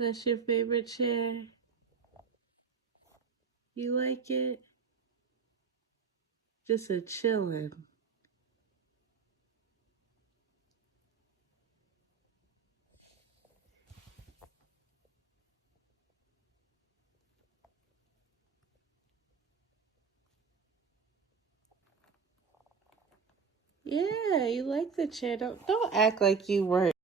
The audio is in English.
That's your favorite chair? You like it? Just a chillin'. Yeah, you like the chair. Don't act like you weren't.